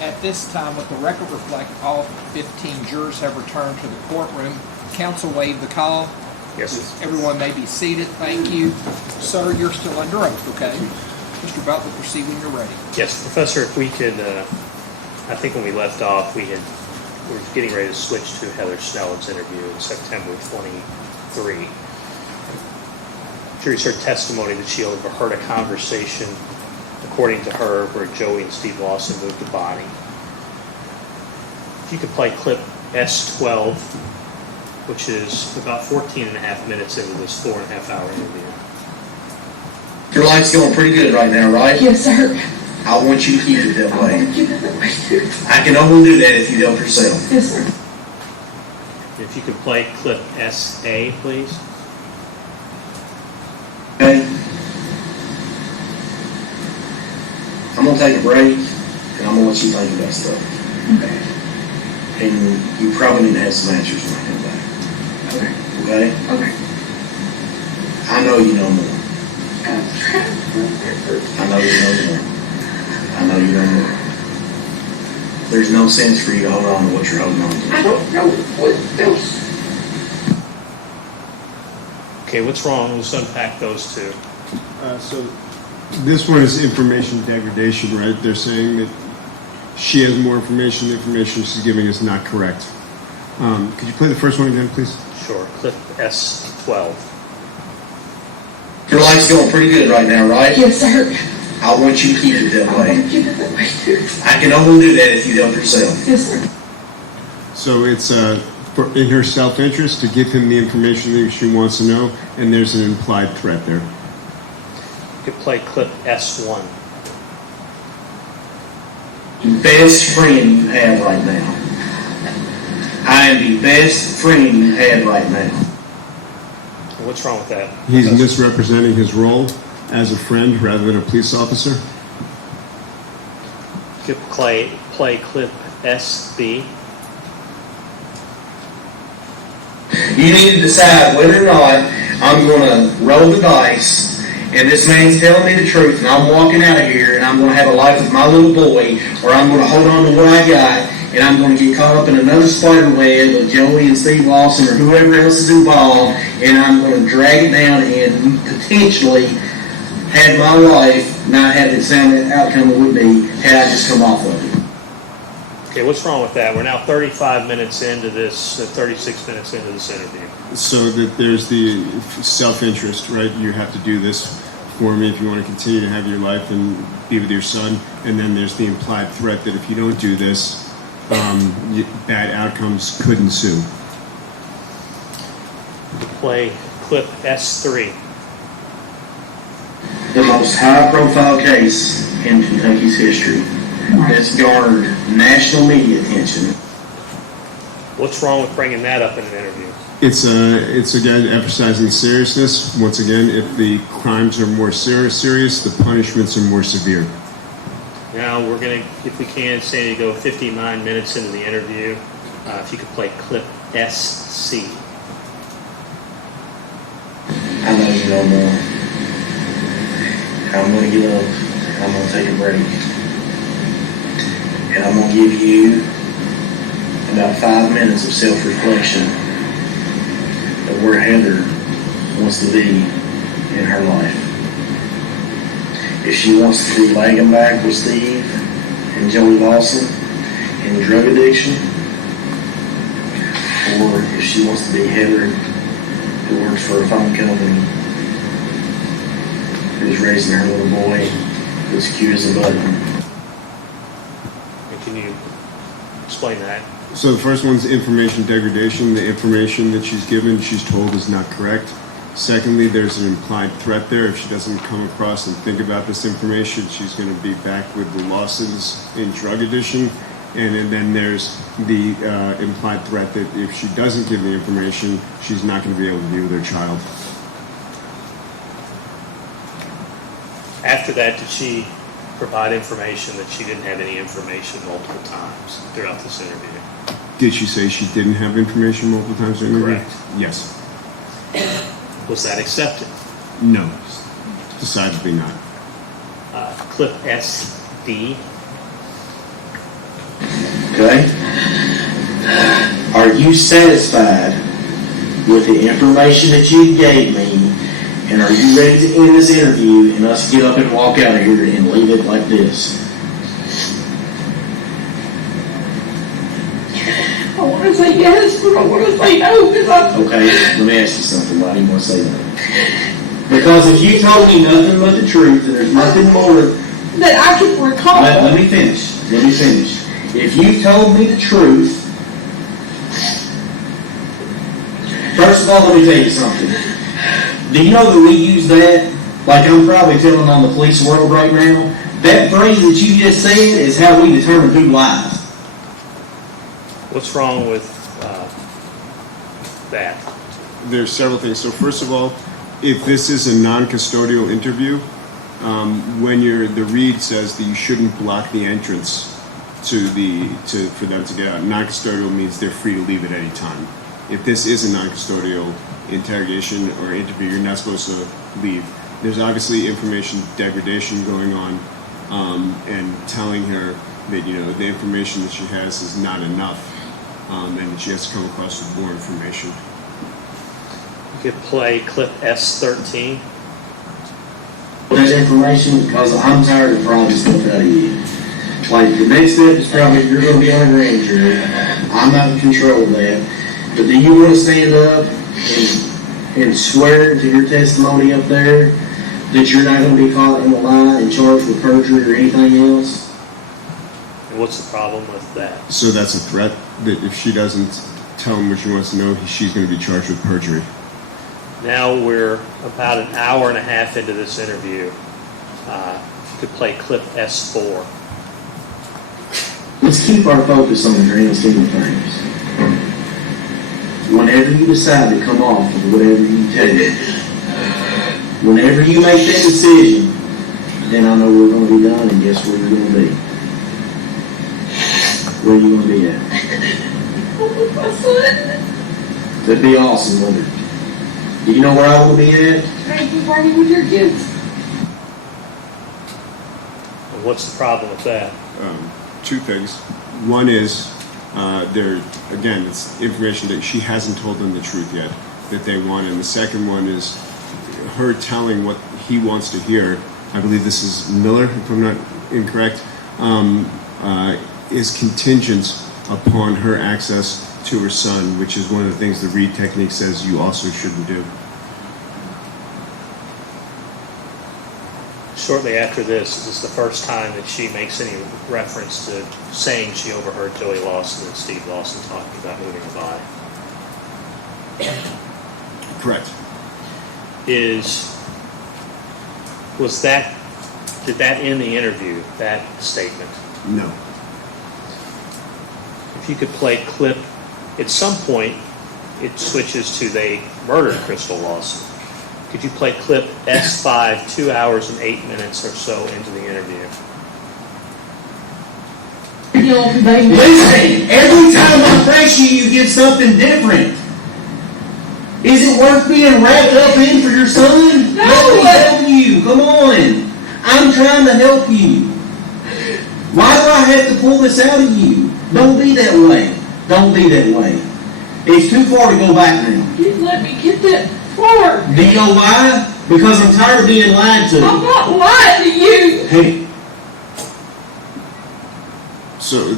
At this time, let the record reflect all 15 jurors have returned to the courtroom. Counsel waived the call. Yes. Everyone may be seated. Thank you. Sir, you're still under oath, okay? Mr. Butler, proceed when you're ready. Yes, Professor, if we could, I think when we left off, we were getting ready to switch to Heather Snellen's interview in September 23. Jury's heard testimony that she overheard a conversation, according to her, where Joey and Steve Lawson moved the body. If you could play clip S12, which is about 14 and a half minutes into this 4.5-hour interview. Your life's going pretty good right now, right? Yes, sir. I want you to keep it that I way. want to keep it that way, too. I can only do that if you help yourself. Yes, sir. If you could play clip SA, please. Okay? I'm going to take a break, and I'm going to let you think about stuff. Okay. And you probably need to have some answers when I come back. Okay. Okay? Okay. I know you know more. I know you know more. I know you know more. There's no sense for you to hold on to what you're holding on to. I don't know what else. Okay, what's wrong? Let's unpack those two. So this one is information degradation, right? They're saying that she has more information. The information she's giving is not correct. Could you play the first one again, please? Sure. Clip S12. Your life's going pretty good right now, right? Yes, sir. I want you to keep it that I want way. to keep it that way, too. I can only do that if you help yourself. Yes, sir. So it's in her self-interest to give him the information that she wants to know, and there's an implied threat there. You could play clip S1. The best friend you have right now. I am the best friend you have right now. What's wrong with that? He's misrepresenting his role as a friend rather than a police officer. You could play clip SB. You need to decide whether or not I'm going to roll the dice and this man's telling me the truth and I'm walking out of here and I'm going to have a life with my little boy, or I'm going to hold on to what I got and I'm going to get caught up in another spider web with Joey and Steve Lawson or whoever else is involved, and I'm going to drag it down and potentially have my life not have the same outcome it would be had I just come off of it. Okay, what's wrong with that? We're now 35 minutes into this, 36 minutes into this interview. So that there's the self-interest, right? You have to do this for me if you want to continue to have your life and be with your son. And then there's the implied threat that if you don't do this, bad outcomes could ensue. Play clip S3. The most high-profile case in Kentucky's history that's garnered national media attention. What's wrong with bringing that up in an interview? It's again emphasizing seriousness. Once again, if the crimes are more serious, the punishments are more severe. Now we're going to, if we can, say to go 59 minutes into the interview. If you could play clip SC. I know you know more. I'm going to get up. I'm going to take a break. And I'm going to give you about 5 minutes of self-reflection of where Heather wants to be in her life. If she wants to be lagging back with Steve and Joey Lawson in drug addiction, or if she wants to be Heather who works for a phone company, who's raising her little boy, who's cute as a button. And can you explain that? So the first one's information degradation. The information that she's given, she's told is not correct. Secondly, there's an implied threat there. If she doesn't come across and think about this information, she's going to be back with the Lawsons in drug addiction. And then there's the implied threat that if she doesn't give the information, she's not going to be able to be with her child. After that, did she provide information that she didn't have any information multiple times throughout this interview? Did she say she didn't have information multiple times during the interview? Correct. Yes. Was that accepted? No, decidedly not. Clip SD. Okay? Are you satisfied with the information that you gave me? And are you ready to end this interview and us get up and walk out of here and leave it like this? I want to say yes, but I want to say no because I'm. Okay, let me ask you something. Why do you want to say that? Because if you told me nothing but the truth and there's nothing more. That I can recall. Let me finish. Let me finish. If you told me the truth, first of all, let me tell you something. Do you know that we use that, like I'm probably telling on the police world right now, that phrase that you just said is how we determine who lies. What's wrong with that? There's several things. So first of all, if this is a non-custodial interview, when the read says that you shouldn't block the entrance for them to get out. Non-custodial means they're free to leave at any time. If this is a non-custodial interrogation or interview, you're not supposed to leave. There's obviously information degradation going on, and telling her that the information that she has is not enough, and that she has to come across with more information. You could play clip S13. That information, because I'm tired of probably stuff out of you. Like, the next step is probably you're going to be on a grand jury. I'm not in control of that. But do you want to stand up and swear to your testimony up there that you're not going to be caught in a lie and charged with perjury or anything else? And what's the problem with that? So that's a threat that if she doesn't tell him what she wants to know, she's going to be charged with perjury. Now we're about an hour and a half into this interview. You could play clip S4. Let's keep our focus on the grand scheme of things. Whenever you decide to come off of whatever you take, whenever you make that decision, then I know we're going to be done, and guess where you're going to be? Where are you going to be at? With my son. That'd be awesome, wouldn't it? Do you know where I want to be at? Thank you, party with your kids. And what's the problem with that? Two things. One is, it's information that she hasn't told them the truth yet that they want. And the second one is her telling what he wants to hear. I believe this is Miller, if I'm not incorrect, is contingent upon her access to her son, which is one of the things the Reed technique says you also shouldn't do. Shortly after this, is this the first time that she makes any reference to saying she overheard Joey Lawson and Steve Lawson talking about moving the body? Correct. Did that end the interview, that statement? No. If you could play clip, at some point, it switches to they murdered Crystal Lawson. Could you play clip S5, 2 hours and 8 minutes or so into the interview? Listen, every time I press you, you get something different. Is it worth being wrapped up in for your son? No. Let me help you. Come on. I'm trying to help you. Why do I have to pull this out of you? Don't be that way. Don't be that way. It's too far to go back now. You let me get that far. Do you know why? Because I'm tired of being lied to. I'm not lying to you. Hey, So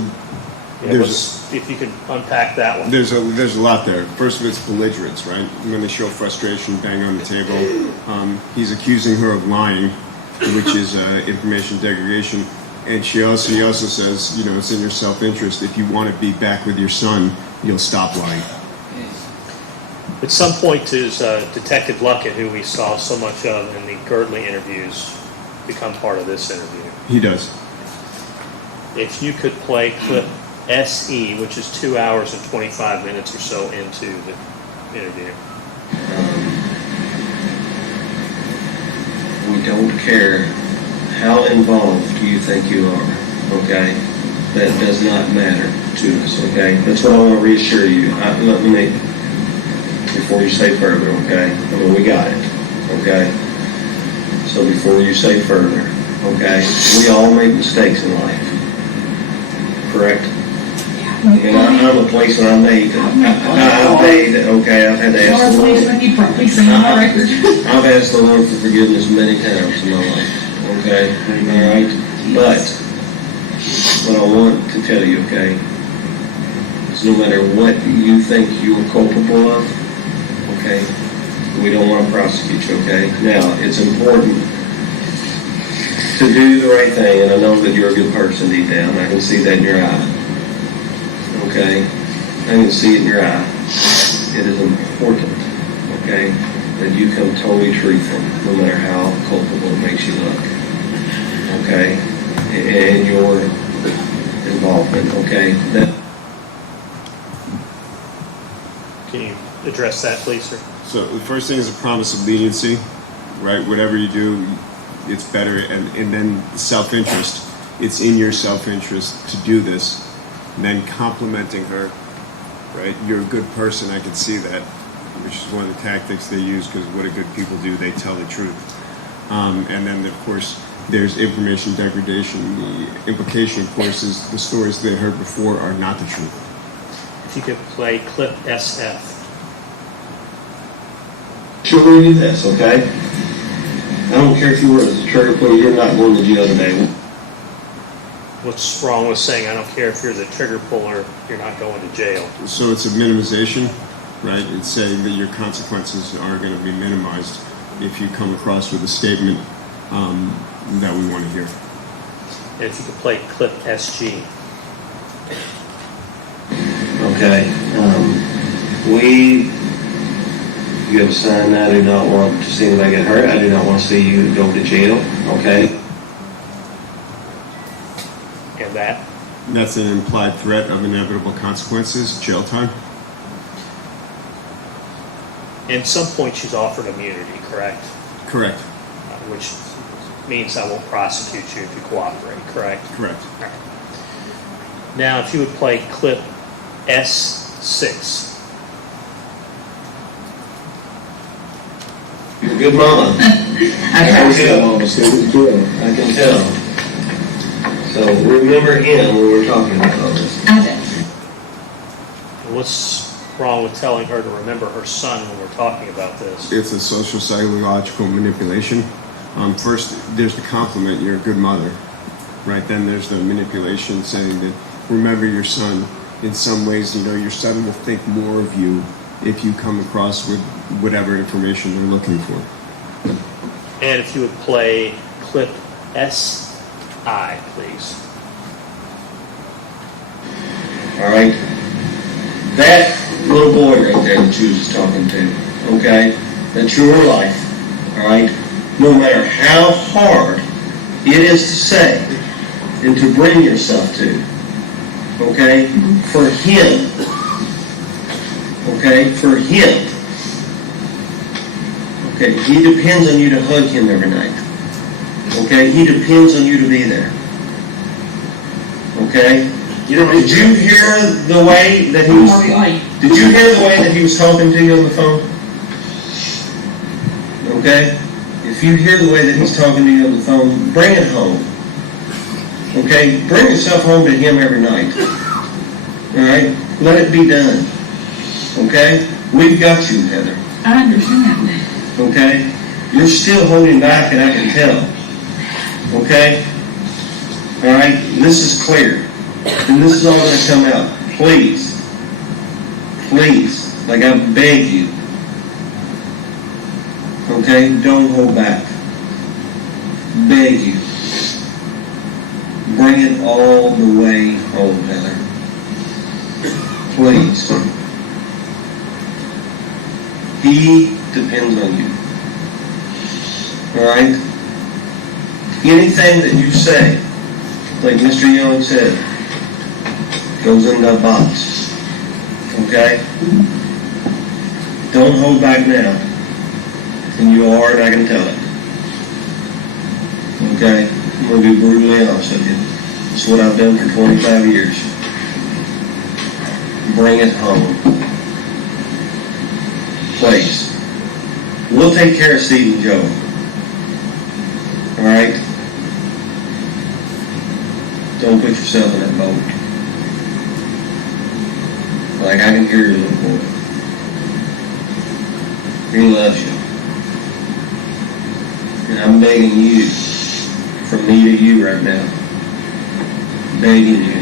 Yeah, if you could unpack that one. there's a lot there. First of it's belligerence, right? When they show frustration, bang on the table. He's accusing her of lying, which is information degradation. And he also says, it's in your self-interest. If you want to be back with your son, you'll stop lying. At some point, does Detective Luckett, who we saw so much of in the Girdley interviews, become part of this interview? He does. If you could play clip SE, which is 2 hours and 25 minutes or so into the interview. We don't care how involved you think you are, okay? That does not matter to us, okay? That's what I want to reassure you. before you say further, okay? I mean, we got it, okay? So before you say further, okay? We all make mistakes in life, correct? And I'm a place that I've made, okay, I've had to ask the Lord. You probably seen on record. I've asked the Lord for forgiveness many times in my life, okay? All right? But what I want to tell you, okay, is no matter what you think you are culpable of, okay, we don't want to prosecute you, okay? Now, it's important to do the right thing, and I know that you're a good person deep down. I can see that in your eye, okay? I can see it in your eye. It is important, okay, that you come totally truthful, no matter how culpable it makes you look, okay? And your involvement, okay? Can you address that, please, sir? So the first thing is a promise of leniency, right? Whatever you do, it's better. And then self-interest. It's in your self-interest to do this. And then complimenting her, right? You're a good person, I can see that, which is one of the tactics they use, because what do good people do? They tell the truth. And then, of course, there's information degradation. The implication, of course, is the stories they heard before are not the truth. If you could play clip SF. Sure, we do this, okay? I don't care if you were as a trigger puller, you're not going to jail today. What's wrong with saying, I don't care if you're the trigger puller, you're not going to jail? So it's a minimization, right? It's saying that your consequences are going to be minimized if you come across with a statement that we want to hear. And if you could play clip SG. Okay, you have a sign, I do not want to see anybody get hurt, I do not want to see you go to jail, okay? And that? That's an implied threat of inevitable consequences, jail time. At some point she's offered immunity, correct? Correct. Which means I won't prosecute you if you cooperate, correct? Correct. All right. Now, if you would play clip S6. You're a good mama. I can tell. So remember him when we're talking about all this. What's wrong with telling her to remember her son when we're talking about this? It's a social psychological manipulation. First, there's the compliment, you're a good mother, right? Then there's the manipulation saying that remember your son. In some ways, your son will think more of you if you come across with whatever information they're looking for. And if you would play clip SI, please. All right? That little boy right there that you was just talking to, okay? That's your life, all right? No matter how hard it is to say and to bring yourself to, okay? For him, okay? For him, okay? He depends on you to hug him every night, okay? He depends on you to be there, okay? Did you hear the way that he was? Did you hear the way that he was talking to you on the phone? Okay? If you hear the way that he's talking to you on the phone, bring it home. Okay? Bring yourself home to him every night. Alright? Let it be done. Okay? We've got you, Heather. I understand. Okay? You're still holding back, and I can tell. Okay? Alright? This is clear. And this is all going to come out. Please. Please. Like I beg you. Okay? Don't hold back. Beg you. Bring it all the way home, Heather. Please. He depends on you. Alright? Anything that you say, like Mr. Young said, goes in that box. Okay? Don't hold back now. And you are, and I can tell it. Okay? I'm going to be brutally honest with you. It's what I've done for 25 years. Bring it home. Please. We'll take care of Steve and Joe. All right? Don't put yourself in that boat. Like, I can hear your little boy. He loves you. And I'm begging you, from me to you right now, begging you,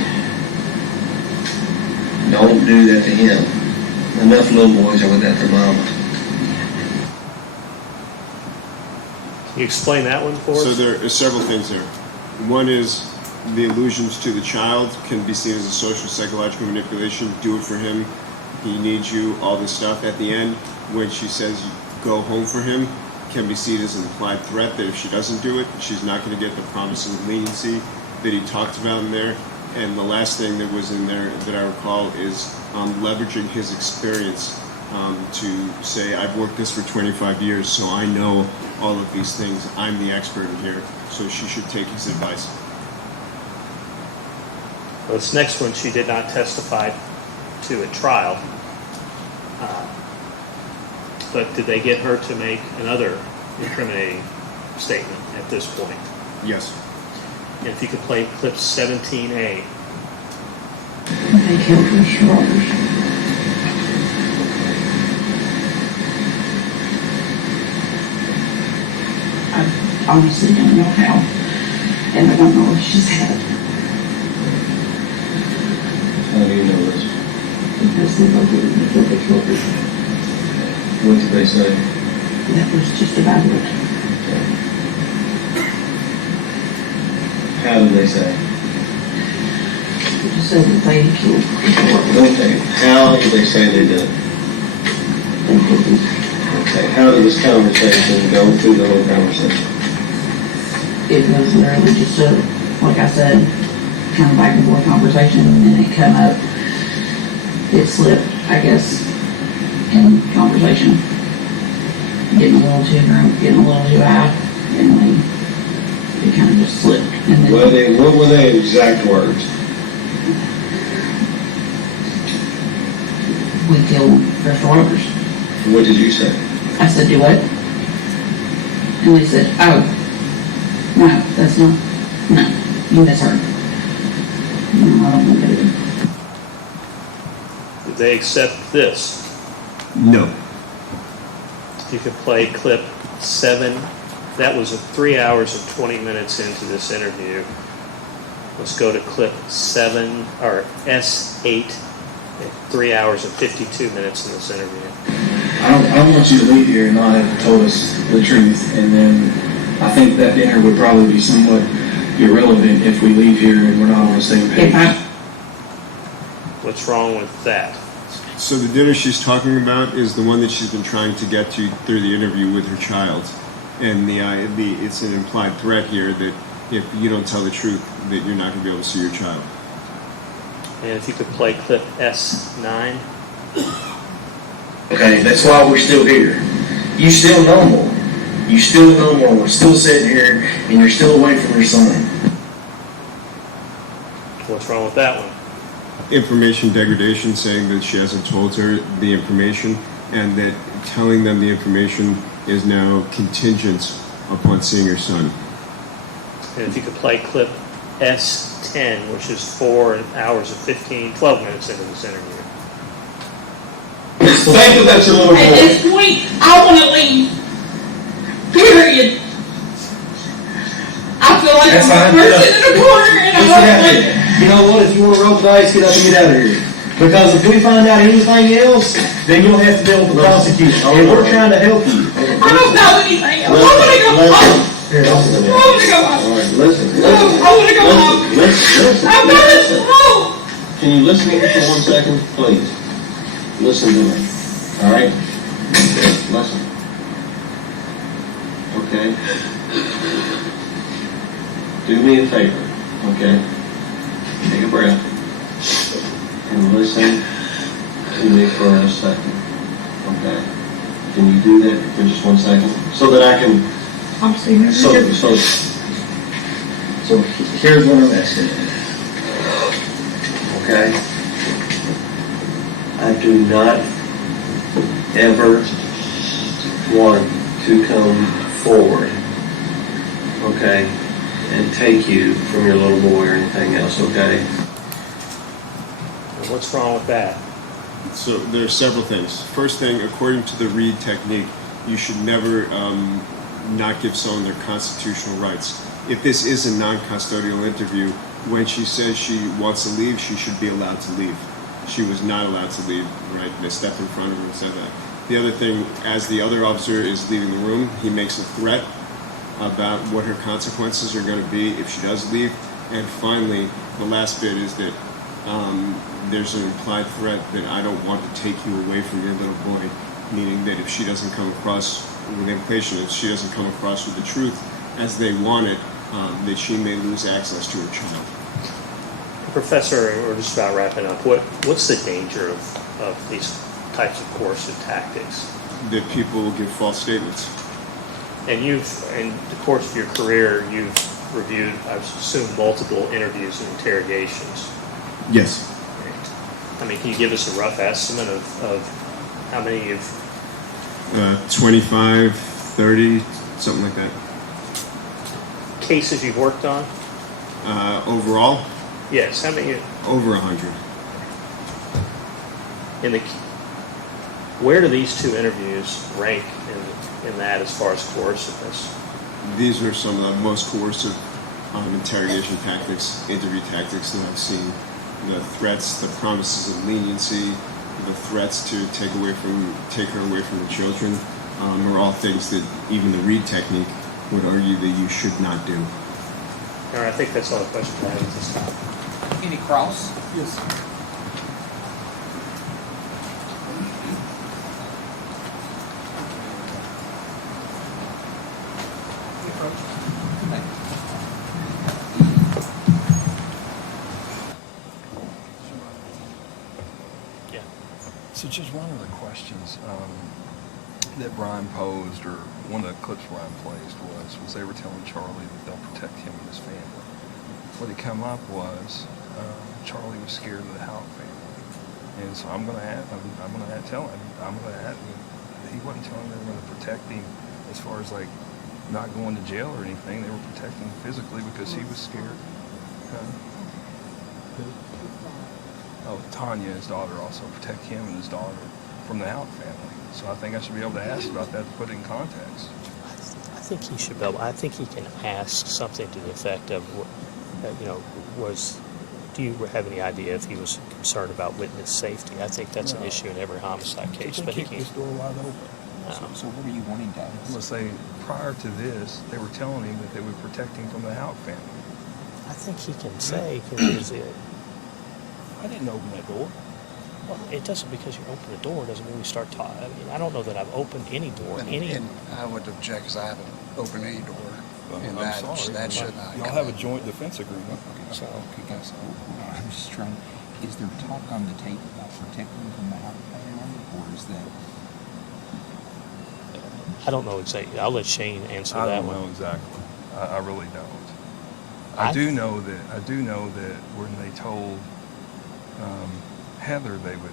don't do that to him. Enough little boys are without their mama. Can you explain that one for us? So there are several things there. One is the allusions to the child can be seen as a social psychological manipulation. Do it for him. He needs you, all this stuff. At the end, when she says go home for him, can be seen as an implied threat that if she doesn't do it, she's not going to get the promises of leniency that he talked about in there. And the last thing that was in there that I recall is leveraging his experience to say, I've worked this for 25 years, so I know all of these things. I'm the expert in here, so she should take his advice. Well, this next one, she did not testify to at trial. But did they get her to make another incriminating statement at this point? Yes. And if you could play clip 17A. They killed her shoulders. I honestly don't know how, and I don't know if she's had it. How do you know this? Because they both didn't before they killed her. What did they say? That was just about it. How did they say? They just said that they killed her. Okay, how did they say they did it? They didn't. Okay, how did this conversation go through the whole conversation? It was literally just a, like I said, kind of back and forth conversation, and it come up. It slipped, I guess, in conversation. Getting a little too drunk, getting a little too high, and then it kind of just slipped. And then What were their exact words? we killed Crystal Rogers. What did you say? I said, do what? And they said, oh, no, that's not, no, you misheard. No, I don't think they did. Did they accept this? No. You could play clip 7. That was 3 hours and 20 minutes into this interview. Let's go to clip 7, or S8, at 3 hours and 52 minutes in this interview. I don't want you to leave here and not have told us the truth, and then I think that dinner would probably be somewhat irrelevant if we leave here and we're not on the same page. What's wrong with that? So the dinner she's talking about is the one that she's been trying to get to through the interview with her child. And it's an implied threat here that if you don't tell the truth, that you're not going to be able to see your child. And if you could play clip S9. Okay, that's why we're still here. You still know more. You still know more. We're still sitting here, and you're still away from your son. What's wrong with that one? Information degradation, saying that she hasn't told her the information, and that telling them the information is now contingent upon seeing her son. And if you could play clip S10, which is 4 hours and 12 minutes into this interview. Think that that's your little At boy. this point, I want to leave. Period. I feel like That's I'm a fine. person in a corner, and I don't want. You know what? If you want to roll the dice, get up and get out of here. Because if we find out anything else, then you'll have to deal with the prosecution. And we're trying to help you. I don't know anything else. I want to go home. Here, listen to me. I want to go All home. right, listen. No, I want to go home. Listen. I'm not home. Can you listen to me for 1 second, please? Listen to me. All right? Listen. Okay? Do me a favor, okay? Take a breath and listen to me for a second, okay? Can you do that for just 1 second? So that I can, I'm seeing so here's what I'm asking. Okay? I do not ever want to come forward, okay, and take you from your little boy or anything else, okay? And what's wrong with that? So there are several things. First thing, according to the Reed technique, you should never not give someone their constitutional rights. If this is a non-custodial interview, when she says she wants to leave, she should be allowed to leave. She was not allowed to leave, right? They stepped in front of her and said that. The other thing, as the other officer is leaving the room, he makes a threat about what her consequences are going to be if she does leave. And finally, the last bit is that there's an implied threat that I don't want to take you away from your little boy, meaning that if she doesn't come across with the implication, if she doesn't come across with the truth as they want it, that she may lose access to her child. Professor, we're just about wrapping up. What's the danger of these types of coercive tactics? That people will give false statements. And in the course of your career, you've reviewed, I assume, multiple interviews and interrogations. Yes. I mean, can you give us a rough estimate of how many you've... 25, 30, something like that. Cases you've worked on? Overall, Yes, how many? over 100. Where do these two interviews rank in that as far as coerciveness? These are some of the most coercive interrogation tactics, interview tactics that I've seen. The threats, the promises of leniency, the threats to take her away from the children, are all things that even the Reed technique would argue that you should not do. All right, I think that's all the questions I have at this time. Any cross? Yes. Yeah. So just one of the questions that Brian posed, or one of the clips Brian placed, was they were telling Charlie that they'll protect him and his family. What had come up was Charlie was scared of the Houck family, and so I'm gonna tell him he wasn't telling them they were gonna protect him as far as like not going to jail or anything. They were protecting him physically because he was scared. Tanya, his daughter, also protect him and his daughter from the Houck family. So I think I should be able to ask about that to put it in context. I think he should be able. I think he can ask something to the effect of, do you have any idea if he was concerned about witness safety? I think that's an issue in every homicide case. But he Kick can't. this door wide open. So what are you wanting to I'm gonna say prior to this, they were telling him that they would protect him from the Houck family. I think he can say, because I didn't open that door. well, it doesn't, because you open the door doesn't mean we start talking. I mean, I don't know that I've opened any door. And I would object because I haven't opened any door. And I'm sorry. that should not Y'all come have a in. joint defense agreement. So, okay, guys, I'm just trying, is there talk on the tape about protecting from the Houck family, or is that? I don't know exactly. I'll let Shane answer I that don't one. know exactly. I really don't. I I do know that when they told Heather they would,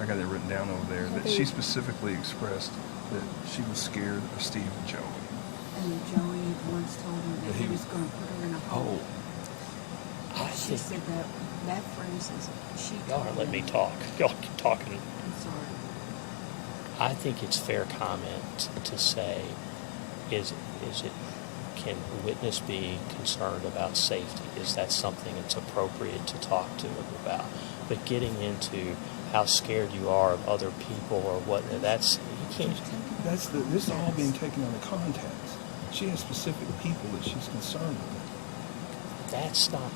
I got it written down over there, that she specifically expressed that she was scared of Steve and Joey. And Joey once told her that he was going to put her in a hole. She said that phrase is, she Y'all told aren't letting me him. talk. Y'all keep talking. I'm sorry. I think it's fair comment to say, is it, can a witness be concerned about safety? Is that something that's appropriate to talk to them about? But getting into how scared you are of other people or what, that's, you can't. This is all being taken out of context. She has specific people that she's concerned with. That's not,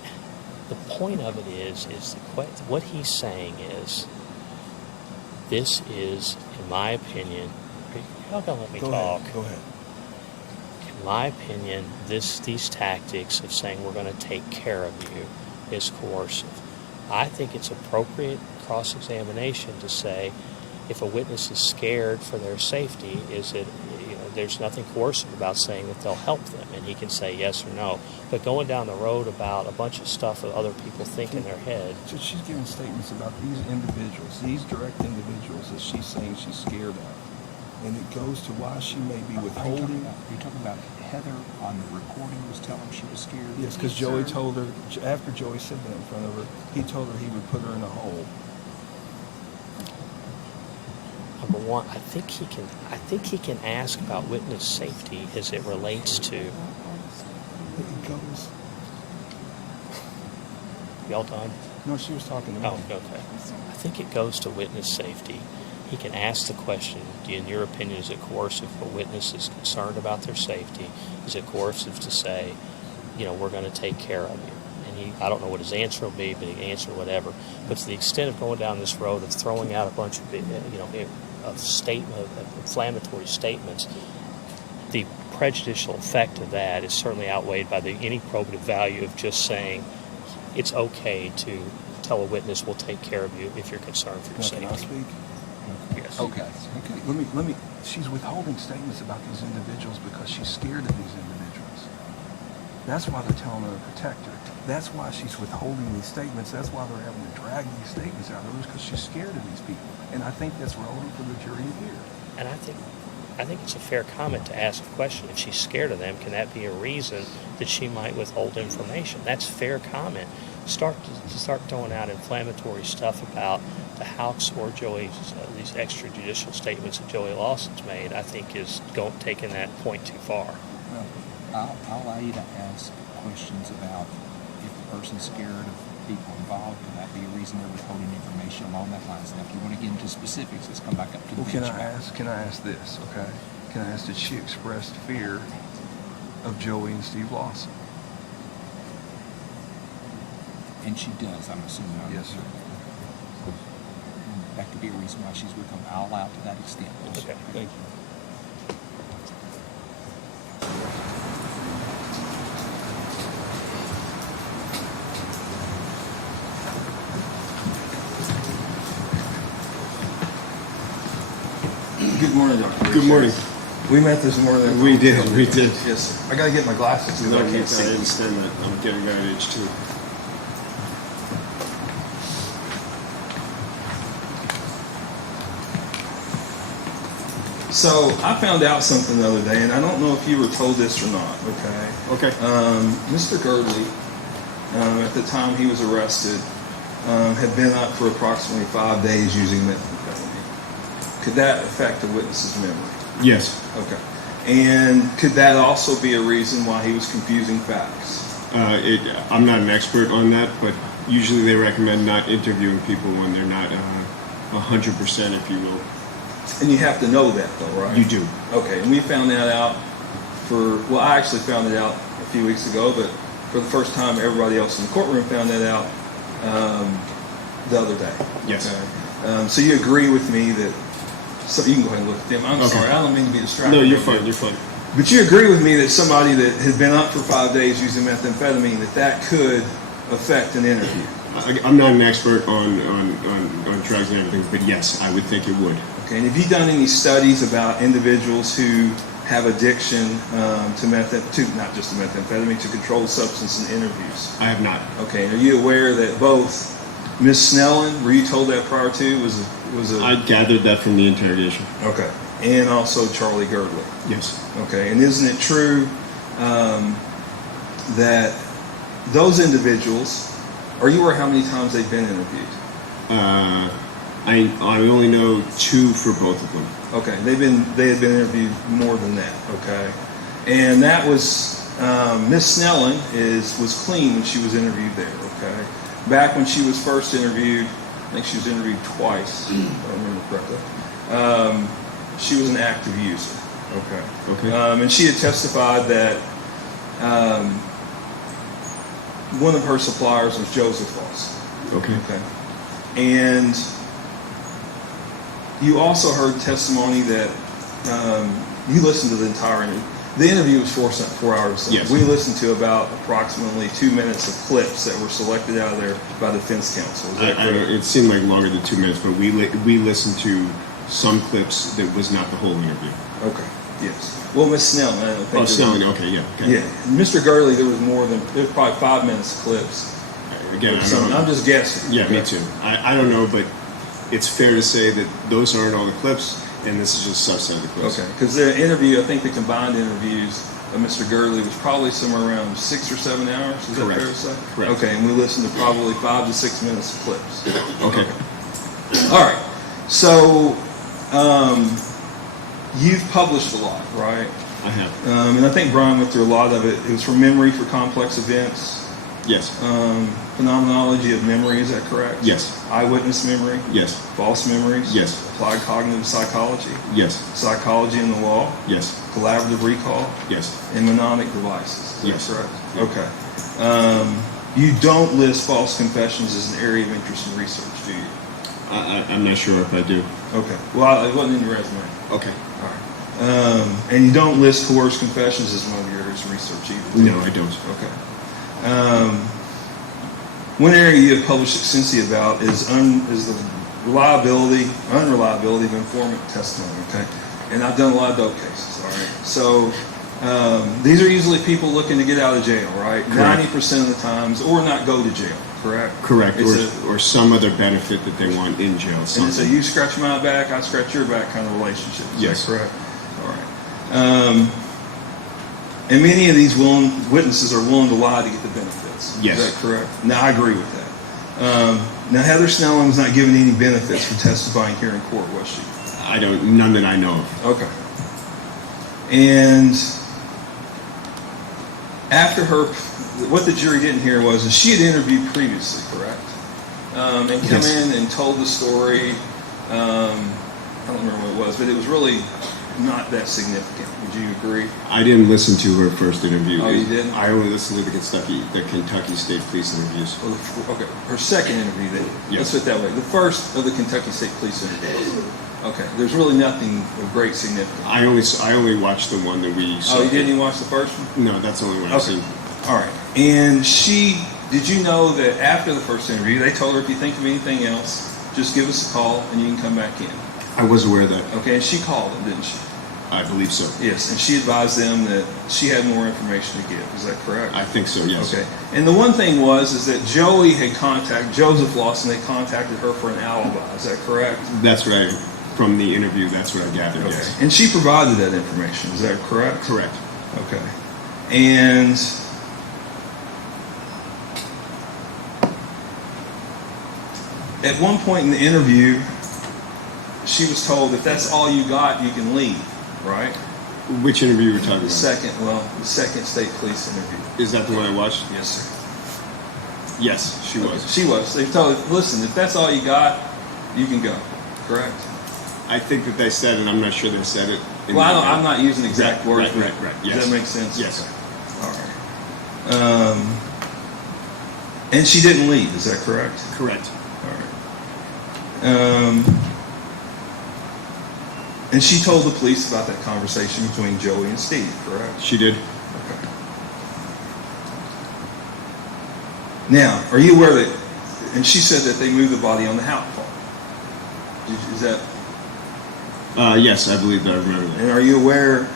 the point of it is what he's saying is, this is, in my opinion, y'all gonna let me talk? Go ahead. In my opinion, these tactics of saying we're going to take care of you is coercive. I think it's appropriate cross-examination to say, if a witness is scared for their safety, there's nothing coercive about saying that they'll help them, and he can say yes or no. But going down the road about a bunch of stuff that other people think in their head. So she's giving statements about these individuals, these direct individuals that she's saying she's scared of. and it goes to why she may be withholding. Are you talking about Heather on the recording was telling she was scared? Yes, because Joey told her, after Joey said that in front of her, he told her he would put her in a hole. Number one, I think he can ask about witness safety as it relates to. It goes. Y'all done? No, she was talking to me. Oh, okay. I think it goes to witness safety. He can ask the question, in your opinion, is it coercive if a witness is concerned about their safety? Is it coercive to say, we're going to take care of you? And I don't know what his answer will be, but he can answer whatever. But to the extent of going down this road of throwing out a bunch of, of inflammatory statements, the prejudicial effect of that is certainly outweighed by any probative value of just saying it's okay to tell a witness we'll take care of you if you're concerned for your safety. Can I speak? Yes. Okay. Let me. She's withholding statements about these individuals because she's scared of these individuals. That's why they're telling her to protect her. That's why she's withholding these statements. That's why they're having to drag these statements out of her, because she's scared of these people. And I think that's relevant for the jury to hear. And I think it's a fair comment to ask a question. If she's scared of them, can that be a reason that she might withhold information? That's fair comment. Start throwing out inflammatory stuff about the Houck's or Joey's, these extrajudicial statements that Joey Lawson's made, I think is taking that point too far. Well, I'll allow you to ask questions about if the person's scared of people involved, can that be a reason they're withholding information along that lines? And if you want to get into specifics, let's come back up to the bench. Can I ask this, okay? Can I ask, did she express fear of Joey and Steve Lawson? And she does, I'm assuming. Yes, sir. That could be a reason why she's with them. I'll allow to that extent. Okay, thank you. Good morning, Dr. Good morning. We met this morning. We did. Yes, sir. I gotta get my glasses because I can't see. I understand that. I'm getting out of age too. So I found out something the other day, and I don't know if you were told this or not. Okay. Okay. Mr. Girdley, at the time he was arrested, had been up for approximately 5 days using methamphetamine. Could that affect the witness's memory? Yes. Okay. And could that also be a reason why he was confusing facts? I'm not an expert on that, but usually they recommend not interviewing people when they're not 100%, if you will. And you have to know that, though, right? You do. Okay. And we found that out I actually found it out a few weeks ago, but for the first time, everybody else in the courtroom found that out the other day. Yes. Okay? So you agree with me that, so you can go ahead and look at them. I'm sorry, I don't mean to be distracted. No, you're fine. You're fine. But you agree with me that somebody that had been up for 5 days using methamphetamine, that could affect an interview? I'm not an expert on drugs and everything, but yes, I would think it would. Okay, and have you done any studies about individuals who have addiction to not just to methamphetamine, to controlled substance in interviews? I have not. Okay, are you aware that both Ms. Snellen, were you told that prior to, was a... I gathered that from the interrogation. Okay, and also Charlie Girdley? Yes. Okay, and isn't it true that those individuals, are you aware how many times they've been interviewed? I only know 2 for both of them. Okay, they had been interviewed more than that. Okay, and that was Miss Snellen was clean when she was interviewed there. Okay, back when she was first interviewed, I think she was interviewed twice, if I remember correctly. She was an active user. Okay. Okay. And she had testified that one of her suppliers was Joseph Lawson. Okay. Okay. And you also heard testimony that you listened to the entire interview. The interview was 4 hours. Yes. We listened to about approximately 2 minutes of clips that were selected out of there by the defense counsel. Is that correct? It seemed like longer than 2 minutes, but we listened to some clips that was not the whole interview. Okay. Yes. Well, Miss Snellen, I don't think. Snellen. Okay. Yeah. Okay. Yeah. Mr. Girdley, there was probably 5 minutes of clips. Again, I'm just guessing. Yeah, me too. I don't know, but it's fair to say that those aren't all the clips. And this is just a subset of the clips. Okay, because the interview, I think the combined interviews of Mr. Gurley was probably somewhere around 6 or 7 hours. Is Correct. that fair to say? Correct. Okay, and we listened to probably 5 to 6 minutes of clips. Okay. All right. So you've published a lot, right? I have. And I think Brian went through a lot of it. It was from memory for complex events. Yes. Phenomenology of memory, is that correct? Yes. Eyewitness memory? Yes. False memories? Yes. Applied cognitive psychology? Yes. Psychology in the law? Yes. Collaborative recall? Yes. And mnemonic devices? Is Yes. that correct? Okay. You don't list false confessions as an area of interest in research, do you? I'm not sure if I do. Okay. Well, it wasn't in your resume. Okay. All right. And you don't list coerced confessions as one of your areas of research either? No, I don't. Okay. One area you have published extensively about is the unreliability of informant testimony. Okay, and I've done a lot of dope cases. All right, so these are usually people looking to get out of jail, right? 90% of the times, or not go to jail. Correct. Correct. Or some other benefit that they want in jail. And it's a you scratch my back, I scratch your back kind of relationship. Is Yes. that correct? All right. And many of these witnesses are willing to lie to get the benefits. Yes. Is that correct? Now, I agree with that. Now, Heather Snelling was not given any benefits for testifying here in court, was she? None that I know of. Okay. And after her, what the jury didn't hear was that she had interviewed previously, correct? And come in and told the story. I don't remember what it was, but it was really not that significant. Would you agree? I didn't listen to her first interview. Oh, you didn't? I only listened to the Kentucky State Police interviews. Well, okay, her second interview then. Yes. Let's put it that way. The first of the Kentucky State Police interviews. Okay, there's really nothing of great significance. I only watched the one that we saw. Oh, you didn't even watch the first one? No, that's the only one I've seen. All right. And did you know that after the first interview, they told her, if you think of anything else, just give us a call and you can come back in. I was aware of that. Okay, and she called them, didn't she? I believe so. Yes, and she advised them that she had more information to give. Is that correct? I think so, yes. Okay. And the one thing is that Joseph Lawson had contacted her for an alibi. Is that correct? That's what from the interview, that's what I gathered, Okay. yes. And she provided that information. Is that correct? Correct. Okay. And at one point in the interview, she was told, if that's all you got, you can leave, right? Which interview were we talking about? The second state police interview. Is that the one I watched? Yes, sir. Yes, she was. She was. They told her, listen, if that's all you got, you can go. Correct? I think that they said it. I'm not sure they said it. I'm not using exact words. Right. Yes. Does that make sense? Yes. Okay. All right. And she didn't leave. Is that correct? Correct. All right. And she told the police about that conversation between Joey and Steve, correct? She did. Okay. Now, are you aware that, and she said that they moved the body on the Houck farm. Is that? Yes, I believe that. I remember that. And are you aware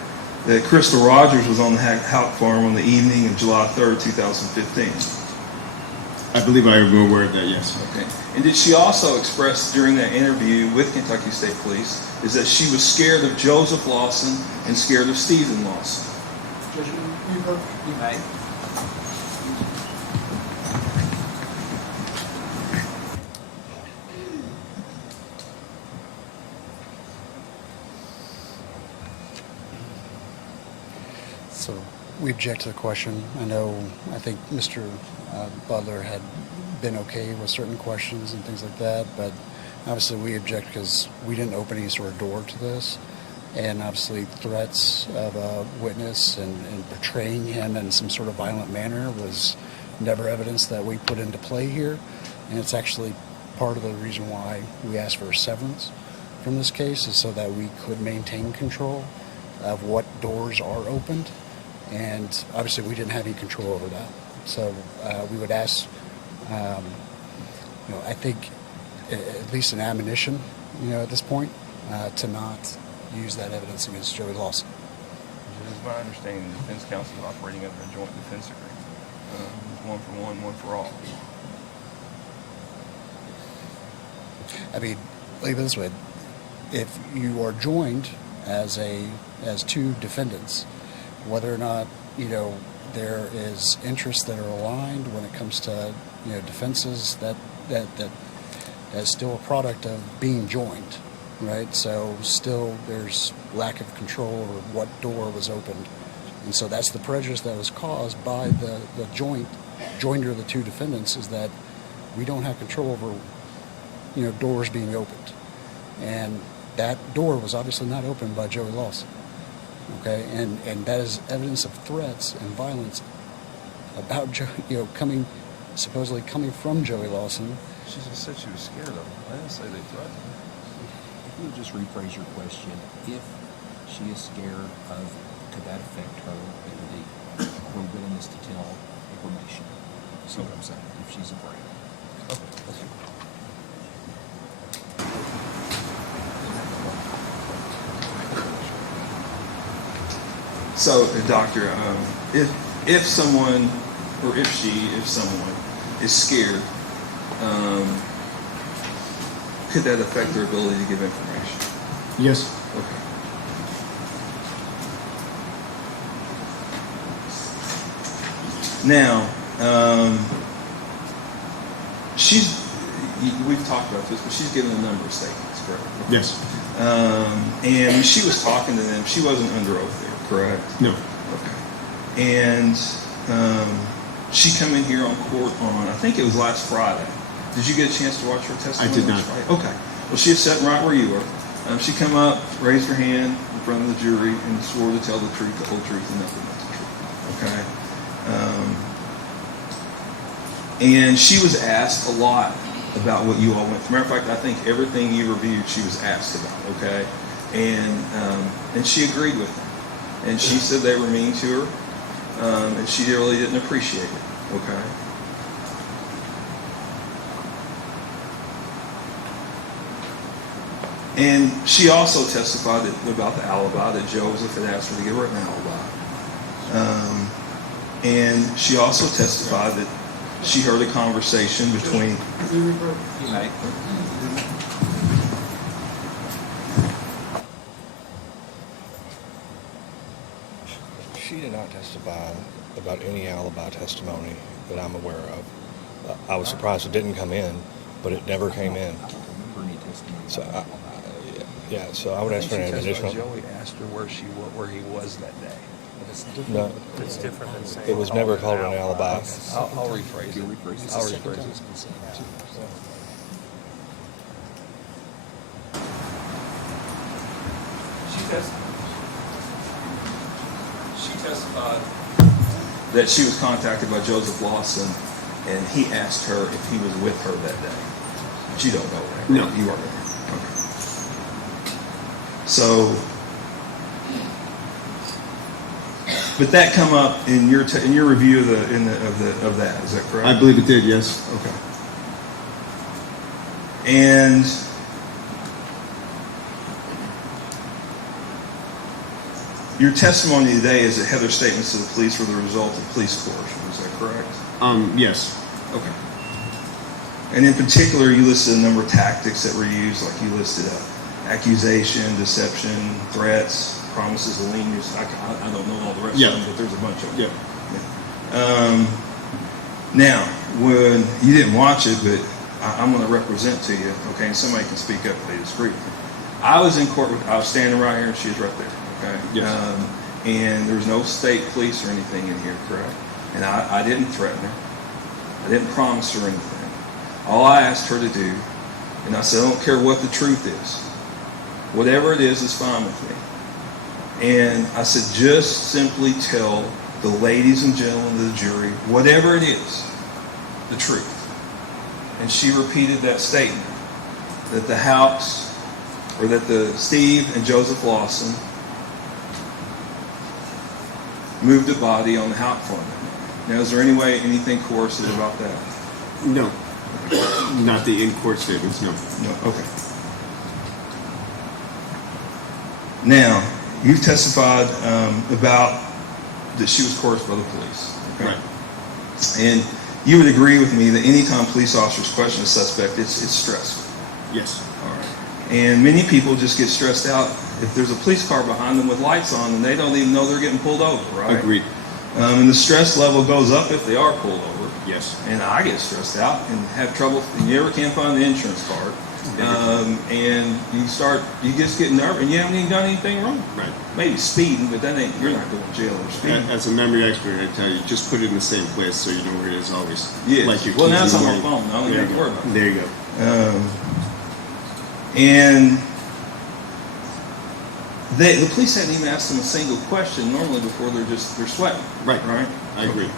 that Crystal Rogers was on the Houck farm on the evening of July 3rd, 2015? I believe I am aware of that, yes. Okay. And did she also express during that interview with Kentucky State Police is that she was scared of Joseph Lawson and scared of Stephen Lawson? Judge Weaver, you may. So we object to the question. I think Mr. Butler had been okay with certain questions and things like that, but obviously we object because we didn't open any sort of door to this. And obviously threats of a witness and portraying him in some sort of violent manner was never evidence that we put into play here. And it's actually part of the reason why we asked for a severance from this case, is so that we could maintain control of what doors are opened. And obviously we didn't have any control over that. So we would ask, I think at least an admonition, at this point, to not use that evidence against Joey Lawson. It is my understanding the defense counsel is operating under a joint defense agreement. One for one, one for all. I mean, leave it this way. if you are joined as two defendants, whether or not there is interests that are aligned when it comes to defenses, that's still a product of being joined, right? So still there's lack of control over what door was opened, and so that's the prejudice that was caused by the joinder of the two defendants, is that we don't have control over doors being opened, and that door was obviously not opened by Joey Lawson. Okay, and that is evidence of threats and violence about supposedly coming from Joey Lawson. She just said she was scared of him. I didn't say they threatened her. If you would just rephrase your question, if she is scared of, could that affect her willingness to tell information? See what I'm saying? If she's afraid. Okay, that's good. So, doctor, if someone is scared, could that affect their ability to give information? Yes. Okay. Now, we've talked about this, but she's given a number of statements, correct? Yes. And when she was talking to them, she wasn't under oath there, correct? No. Okay. And she come in here on court on, I think it was last Friday. Did you get a chance to watch her testimony? I did not. Friday? Okay. Well, she was sitting right where you were. She come up, raised her hand in front of the jury, and swore to tell the truth, the whole truth, and nothing but the truth. Okay. And she was asked a lot about what you all went through. Matter of fact, I think everything you reviewed, she was asked about. Okay. And she agreed with them. And she said they were mean to her, and she really didn't appreciate it. Okay. And she also testified about the alibi, that Joseph had asked her to give her an alibi. And she also testified that she heard a conversation between... She did not testify about any alibi testimony that I'm aware of. I was surprised it didn't come in, but it never came in. So, so I would ask for an additional. Joey asked her where he was that day. No, It's different than saying. it was never called an alibi. I'll rephrase it. I'll rephrase it. She testified that she was contacted by Joseph Lawson, and he asked her if he was with her that day. But you don't know that. No. You are there. Okay. So, but that come up in your review of that. Is that correct? I believe it did, yes. Okay. And your testimony today is that Heather's statements to the police were the result of police coercion. Is that correct? Yes. Okay. And in particular, you listed a number of tactics that were used, like you listed accusation, deception, threats, promises of leniency. I don't know all the rest of them, but there's a bunch of them. Yeah. Now, when you didn't watch it, but I'm going to represent to you, okay, and somebody can speak up if they disagree with me. I was in court, I was standing right here, and she was right there, okay? Yes. And there was no state police or anything in here, correct? And I didn't threaten her. I didn't promise her anything. All I asked her to do, and I said, I don't care what the truth is. Whatever it is fine with me. And I said, just simply tell the ladies and gentlemen of the jury, whatever it is, the truth. And she repeated that statement, that the Houcks, or that the Steve and Joseph Lawson moved a body on the Houck farm. Now, is there anything coercive about that? No. Not the in-court statements, no. No, okay. Now, you've testified about that she was coerced by the police. Okay? Right. And you would agree with me that anytime police officers question a suspect, it's stressful. Yes. All right. And many people just get stressed out if there's a police car behind them with lights on and they don't even know they're getting pulled over, right? Agreed. And the stress level goes up if they are pulled over. Yes. And I get stressed out and have trouble, and you ever can't find the insurance card. And you just get nervous, and you haven't even done anything wrong. Right. Maybe speeding, but you're not going to jail or speeding. As a memory expert, I tell you, just put it in the same place so you know where it is always. Yes. Like your Well, keys now it's in on the my morning. phone. I don't even have to worry about it. There you go. And the police hadn't even asked them a single question normally before they're sweating. Right. Right? I agree.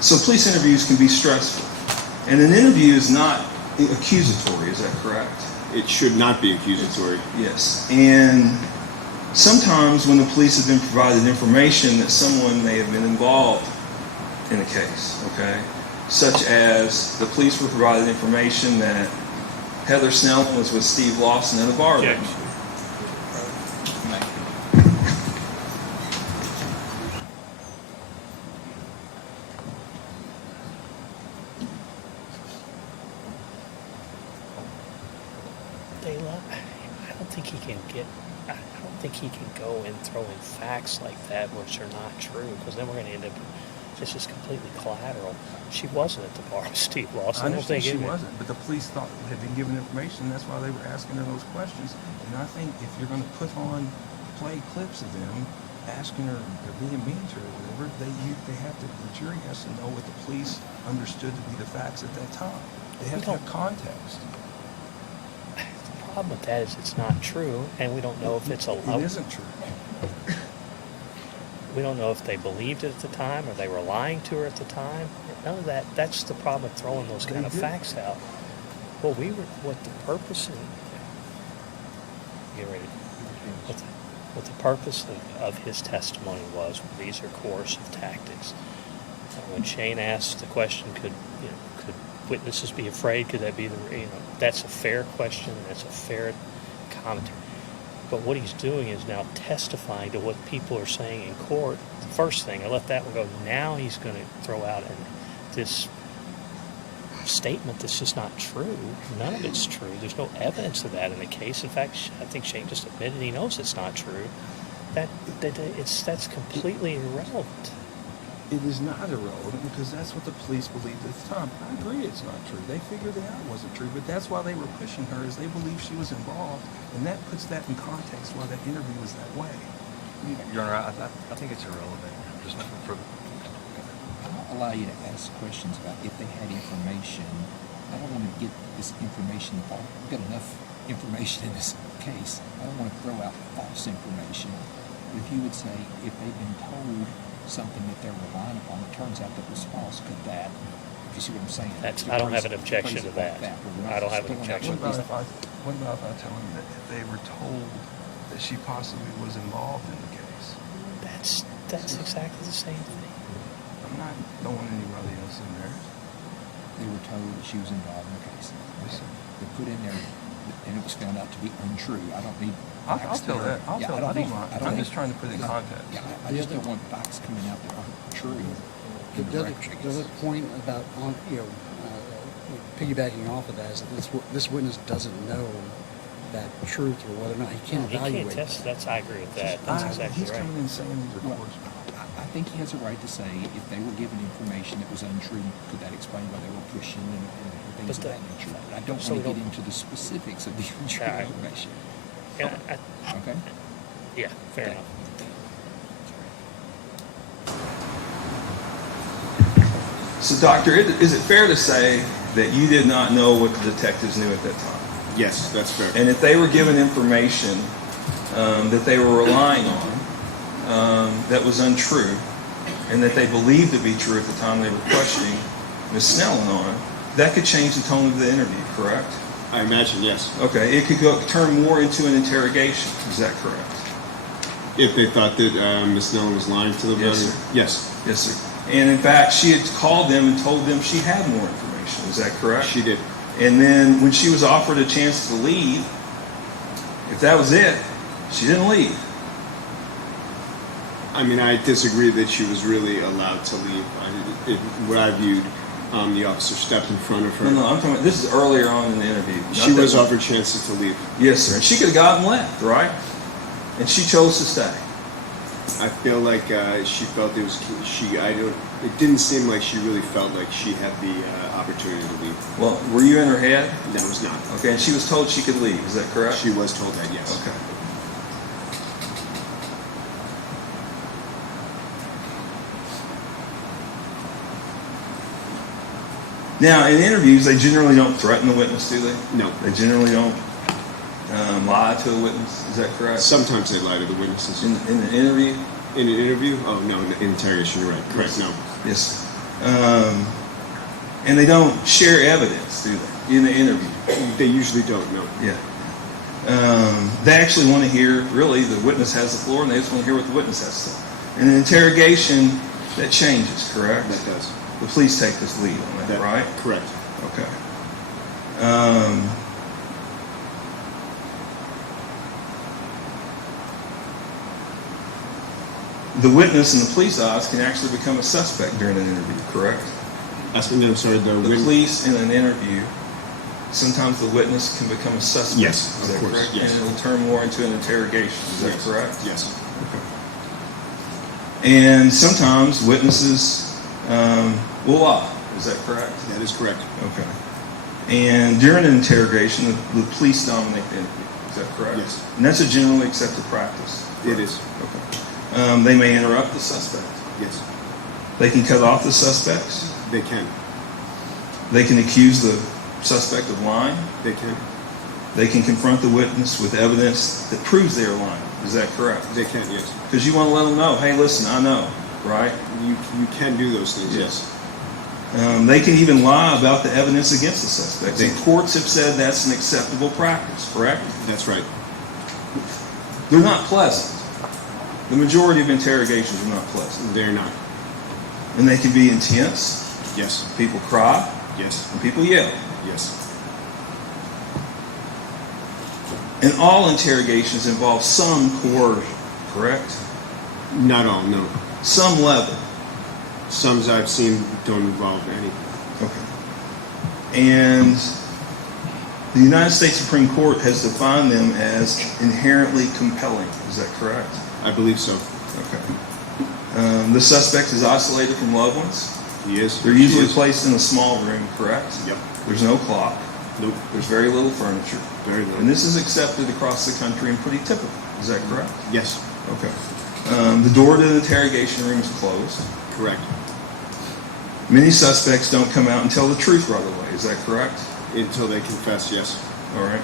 So police interviews can be stressful. And an interview is not accusatory, is that correct? It should not be accusatory. Yes. And sometimes when the police have been provided information that someone may have been involved in a case, okay? Such as the police were provided information that Heather Snellen was with Steve Lawson at a bar. I don't think he can go and throw in facts like that which are not true, because then we're going to end up, it's just completely collateral. She wasn't at the bar with Steve Lawson. I understand she wasn't, but the police thought had been given information. That's why they were asking her those questions. And I think if you're going to play clips of them asking her, or being mean to her, or whatever, the jury has to know what the police understood to be the facts at that time. They have to have context. The problem with that is it's not true, and we don't know if it's allowed. It isn't true. We don't know if they believed it at the time, or they were lying to her at the time. None of that. That's the problem with throwing those kind of facts out. Well, what the purpose what the purpose of his testimony was, these are coercive tactics. When Shane asked the question, could witnesses be afraid? Could that be that's a fair question. That's a fair commentary. But what he's doing is now testifying to what people are saying in court. The first thing, I let that one go. Now he's going to throw out this statement that's just not true. None of it's true. There's no evidence of that in the case. In fact, I think Shane just admitted he knows it's not true. That's completely irrelevant. It is not irrelevant because that's what the police believed at the time. I agree it's not true. They figured it out wasn't true, but that's why they were pushing her, is they believed she was involved, and that puts that in context why that interview was that way. Your Honor, I think it's irrelevant. Just for I'll allow you to ask questions about if they had information. I don't want to get this information false. We've got enough information in this case. I don't want to throw out false information. But if you would say, if they've been told something that they're relying upon, it turns out that was false, could that, if you see what I'm saying? I don't have an objection to that. I don't have an objection. What about if I tell them that if they were told that she possibly was involved in the case? That's exactly the same thing. I'm not throwing anybody else in there. They were told that she was involved in the case. They put in there, and it was found out to be untrue. I don't need. I'll tell that. I don't mind. I'm just trying to put it in context. Yeah, I just don't want facts coming out that aren't true. The other point about piggybacking off of that is that this witness doesn't know that truth or whether or not he can't evaluate. He can't test. I agree with that. That's exactly he's right. coming in saying these are coercive. I think he has a right to say if they were given information that was untrue, could that explain why they were pushing and things of that nature? I don't want to get into the specifics of the untrue information. Okay? Yeah, fair enough. So, Doctor, is it fair to say that you did not know what the detectives knew at that time? Yes, that's fair. And if they were given information that they were relying on that was untrue, and that they believed to be true at the time they were questioning Ms. Snellen on it, that could change the tone of the interview, correct? I imagine, yes. Okay, it could turn more into an interrogation. Is that correct? If they thought that Ms. Snellen was lying to them? Yes, sir. Yes. Yes, sir. And in fact, she had called them and told them she had more information. Is that correct? She did. And then when she was offered a chance to leave, if that was it, she didn't leave. I mean, I disagree that she was really allowed to leave. What I viewed The officer stepped in front of her. No, I'm talking about, this is earlier on in the interview. She was offered chances to leave. Yes, sir. And she could have gotten left, right? And she chose to stay. I feel like she felt it was it didn't seem like she really felt like she had the opportunity to leave. Well, were you in her head? That was not. Okay, and she was told she could leave, is that correct? She was told that, yes. Okay. Now, in interviews, they generally don't threaten the witness, do they? No. They generally don't lie to a witness, is that correct? Sometimes they lie to the witnesses. In an interview? In an interview? Oh, no, in interrogation, you're right. Correct, no. Yes. And they don't share evidence, do they, in the interview? They usually don't, no. Yeah. They actually want to hear, really, the witness has the floor, and they just want to hear what the witness has to say. In an interrogation, that changes, correct? That does. The police take this lead on that, right? Correct. Okay. The witness in the police eyes can actually become a suspect during an interview, correct? I'm sorry, The police in an interview, sometimes the witness can become a suspect. Yes, is of that course, correct? yes. And it'll turn more into an interrogation. Is that correct? Yes. Okay. And sometimes witnesses will lie. Is that correct? That is correct. Okay. And during an interrogation, the police dominate the interview. Is that correct? Yes. And that's a generally accepted practice. It is. Okay. They may interrupt the suspect. Yes. They can cut off the suspects. They can. They can accuse the suspect of lying. They can. They can confront the witness with evidence that proves they are lying. Is that correct? They can, yes. Because you want to let them know, hey, listen, I know, right? You can do those things, yes. They can even lie about the evidence against the suspect. The courts have said that's an acceptable practice, correct? That's right. They're not pleasant. The majority of interrogations are not pleasant. They're not. And they can be intense. Yes. People cry. Yes. And people yell. Yes. And all interrogations involve some coercion, correct? Not all, no. Some level. Some I've seen don't involve any. Okay. And the United States Supreme Court has defined them as inherently compelling. Is that correct? I believe so. Okay. The suspect is isolated from loved ones. He is. They're usually placed in a small room, correct? Yep. There's no clock. Nope. There's very little furniture. Very little. And this is accepted across the country and pretty typical. Is that correct? Yes. Okay. The door to the interrogation room is closed. Correct. Many suspects don't come out and tell the truth right away. Is that correct? Until they confess, yes. All right.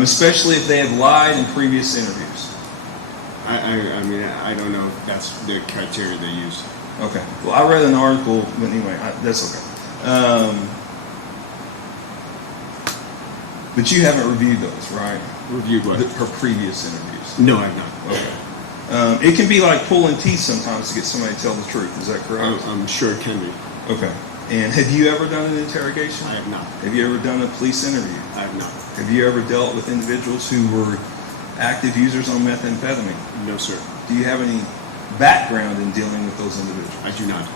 Especially if they have lied in previous interviews. I mean, I don't know if that's the criteria they use. Okay. Well, I read an article, but anyway, that's okay. But you haven't reviewed those, right? Reviewed what? Her previous interviews. No, I've not. Okay. It can be like pulling teeth sometimes to get somebody to tell the truth. Is that correct? I'm sure it can be. Okay. And have you ever done an interrogation? I have not. Have you ever done a police interview? I have not. Have you ever dealt with individuals who were active users on methamphetamine? No, sir. Do you have any background in dealing with those individuals? I do not.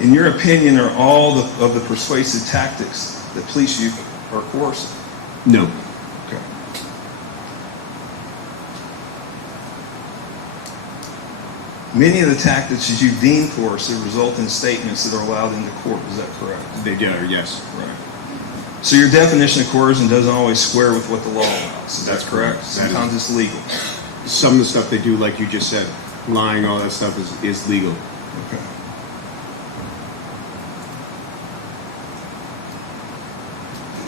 In your opinion, are all of the persuasive tactics that police use are coercive? No. Okay. Many of the tactics that you deem coercive result in statements that are allowed into court. Is that correct? They do, yes. Right. So your definition of coercion doesn't always square with what the law allows. Is that correct? Sometimes it's legal. Some of the stuff they do, like you just said, lying, all that stuff is legal. Okay.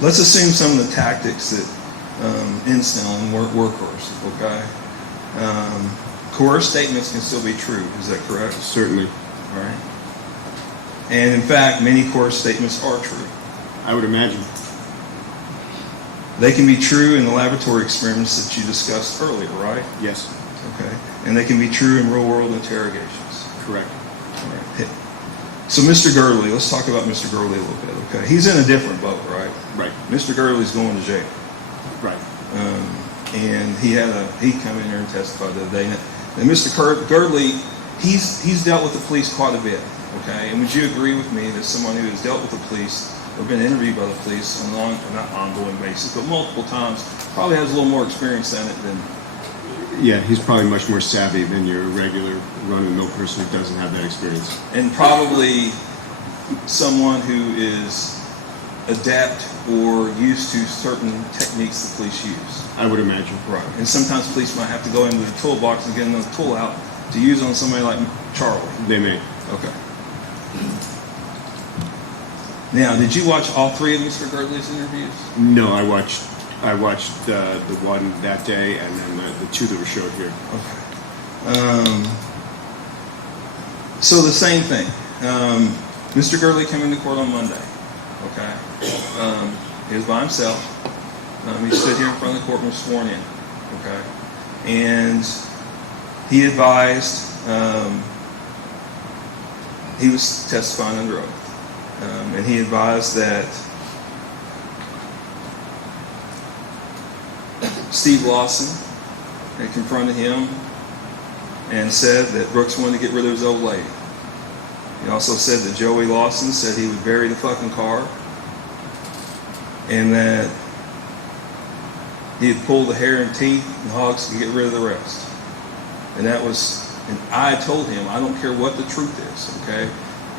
Let's assume some of the tactics that in Snelling were coercive, okay? Coerced statements can still be true, is that correct? Certainly. All right. And in fact, many coerced statements are true. I would imagine. They can be true in the laboratory experiments that you discussed earlier, right? Yes. Okay. And they can be true in real-world interrogations. Correct. All right. So Mr. Gurley, let's talk about Mr. Gurley a little bit, okay? He's in a different boat, right? Right. Mr. Gurley's going to jail. Right. And he come in here and testified the other day. And Mr. Gurley, he's dealt with the police quite a bit. okay? And would you agree with me that someone who has dealt with the police or been interviewed by the police on an not ongoing basis, but multiple times, probably has a little more experience in it than... Yeah, he's probably much more savvy than your regular run-of-the-mill person who doesn't have that experience. And probably someone who is adept or used to certain techniques the police use. I would imagine. Right. And sometimes police might have to go into the toolbox and get another tool out to use on somebody like Charlie. They may. Okay. Now, did you watch all three of Mr. Girdley's interviews? No, I watched the one that day and then the two that were showed here. Okay. So the same thing. Mr. Girdley came into court on Monday. Okay. He was by himself. He stood here in front of the courtroom, sworn in. Okay. And he advised, he was testifying under oath. And he advised that Steve Lawson had confronted him and said that Brooks wanted to get rid of his old lady. He also said that Joey Lawson said he would bury the fucking car and that he had pulled the hair and teeth and hogs to get rid of the rest. And that was, and I told him, I don't care what the truth is, okay?